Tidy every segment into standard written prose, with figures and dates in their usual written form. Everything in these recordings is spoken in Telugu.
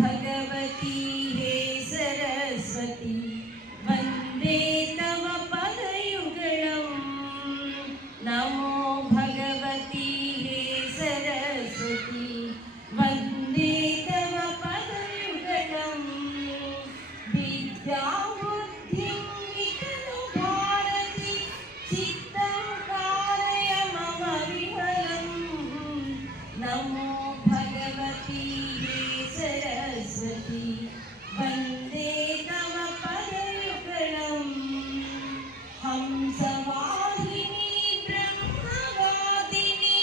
भगवती हे सरस्वती वन्दे तव पदयुगळं नमो भगवती हे सरस्वती वन्दे तव पदयुगळं विद्याबुद्धिं वितनु भारती चित्तं कारय मम विमलं नमो भगवती हे सरस्वती वन्दे तव पदयुगळं हंसवाहिनी ब्रह्मवादिनी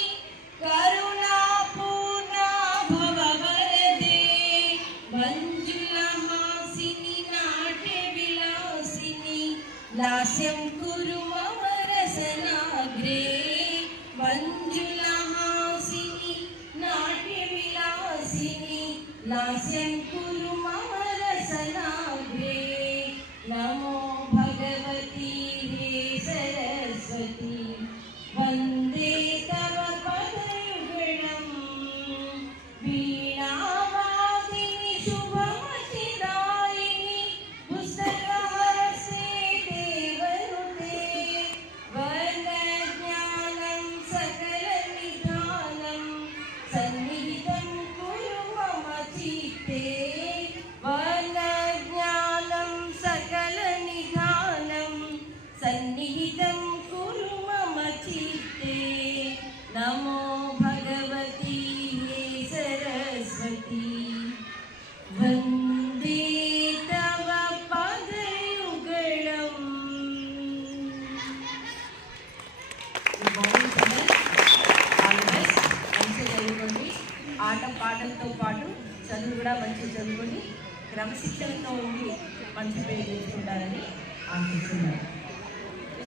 करुणापूर्णा भववरदे मञ्जुलहासिनी नाट्यविलासिनी लास्यं कुरु मम रसनाग्रे मञ्जुलहासिनी नाट्यविलासिनी लास्यं कुरु मम रसनाग्रे नमो भगवती हे सरस्वती वन्दे तव पदयुगळं वीणावादिनी शुभमतिदायिनी पुस्तकहस्ते देवनुते वर्णज्ञानं सकलनिधानं सन्निहितं कुरु मम चित्ते वर्णज्ञानं सकलनिधानं सन्निहितं कुरु मम चित्ते नमो भगवती हे सरस्वती वन्दे तव पदयुगळं చదువుకోండి ఆట పాటలతో పాటు చదువు కూడా మంచిగా చదువుకొని క్రమశిక్షణతో ఉండి మంచి పేరు తెచ్చుకుంటారని ఆశిస్తున్నాను.